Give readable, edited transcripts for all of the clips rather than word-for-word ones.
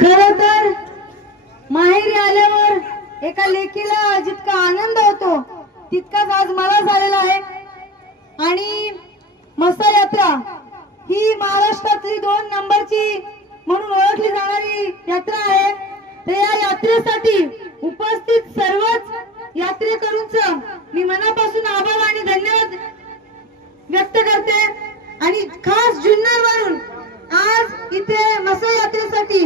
खरं तर माहेरी आल्यावर एका लेकीला जितका आनंद होतो तितकाच आज मला झालेला आहे। आणि मसा यात्रा ही महाराष्ट्रातली 2 नंबरची म्हणून ओळखली जाणारी यात्रा आहे। तर या यात्रेसाठी उपस्थित सर्वच यात्रेकरूंचं मी मनापासून आभार आणि धन्यवाद व्यक्त करते। आणि खास जुन्नर वरून आज इथे मसा यात्रेसाठी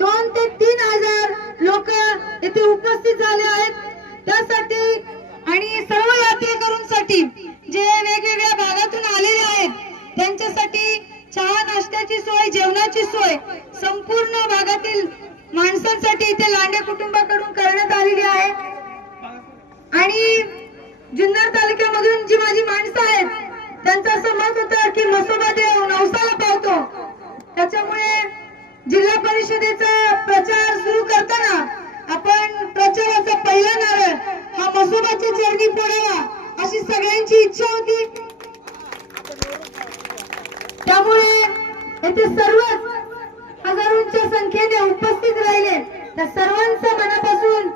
2 ते 3 हजार लोक इथे उपस्थित झाले आहेत। त्यासाठी आणि सर्व यात्रेकरूंसाठी जे वेगवेगळ्या भागातून आलेले आहेत त्यांच्यासाठी चहा नाश्त्याची सोय, जेवणाची सोय संपूर्ण भागातील माणसांसाठी इथे लांडे कुटुंबाकडून करण्यात आलेली आहे। आणि जुन्नर तालुक्यामधून जी माझी माणसं आहेत त्यांचं असं मत होतं की मसोबा देव नवसाला पावतो। त्याच्यामुळे जिल्हा परिषदेचा प्रचार सुरू करताना आपण प्रचाराचा पहिला नारळ हा मसोबाच्या चरणी फोडावा अशी सगळ्यांची इच्छा होती। त्यामुळे येथे सर्वच हजारोंच्या संख्येने उपस्थित राहिले त्या सर्वांचा मनापासून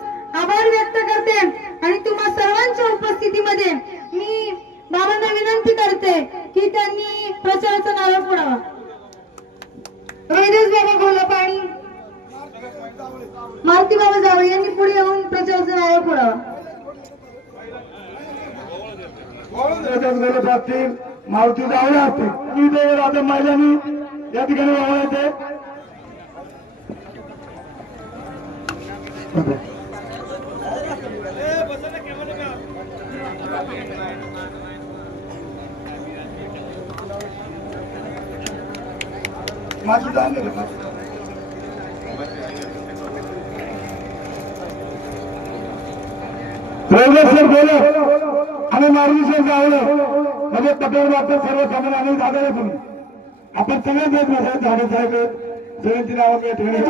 आभार व्यक्त करते। आणि तुम्हा सर्वांच्या उपस्थितीमध्ये मी बाबांना विनंती करते की त्यांनी प्रचाराचा नारळ फोडावा। रोहिदास बाबा गोलाप आणि मारुती बाबा जावळे यांनी पुढे येऊन प्रचाराचा नारळ फोडावा। मारुती जावळे असतील आता महिलांनी या ठिकाणी वावळायचे। माझी जाण रोहिदास बोलत आणि मारुती जावळं म्हणजे पटेल बाबतीत सर्वसामान्य आणि दादा तुम्ही आपण सगळे देत नसायचं झाडे साहेब सगळ्यांची नावं या ठिकाणी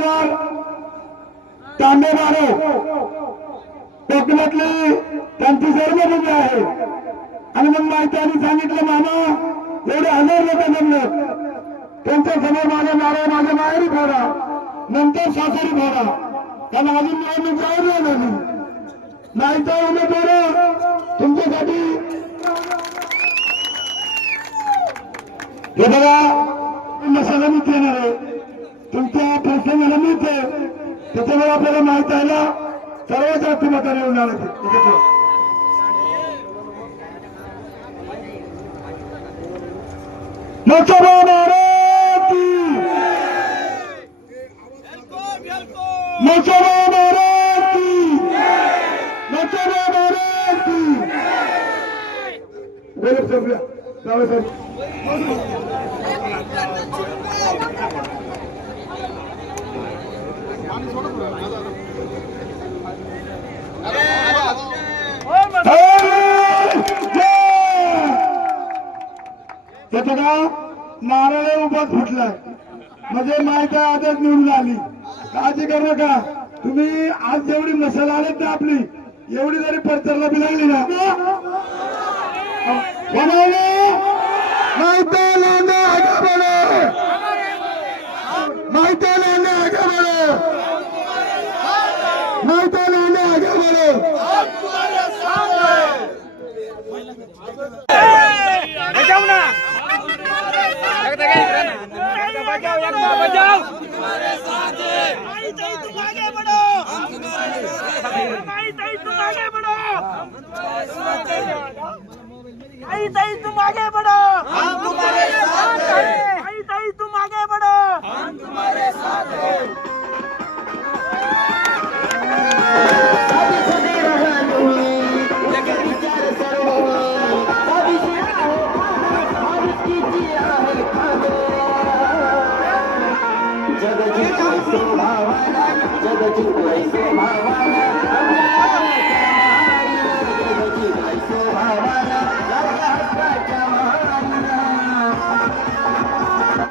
तांबे मारो कोकणातली त्यांची जन्मभूमी आहे। आणि मग माहिती आणि सांगितलं मामा एवढे 1000 लोक जमले त्यांच्या समोर माझा नारळ माझ्या माहेरी फोडा नंतर सासरी फोडा कारण अजून निवडणूक जाऊ झाली नाही तर उमेदवार तुमच्यासाठी हे बघा मसाला मीच येणार आहे तुमच्या प्रसंगाला मीच आहे। त्याच्यामुळे आपल्याला माहित आहे ना सर्व जाती मताने येऊन जाणार नारळ उभाच फुटलाय म्हणजे माहिती आहे आजच निवडून आली। काळजी करू नका तुम्ही आज जेवढी मसाला आलेत ना आपली एवढी जरी प्रचारला बी लागली ना आई ताई तुम आगे बढ़ो, हम तुम्हारे साथ हैं। आई ताई तुम आगे बढ़ो, हम तुम्हारे साथ हैं। जग जी कोई भावना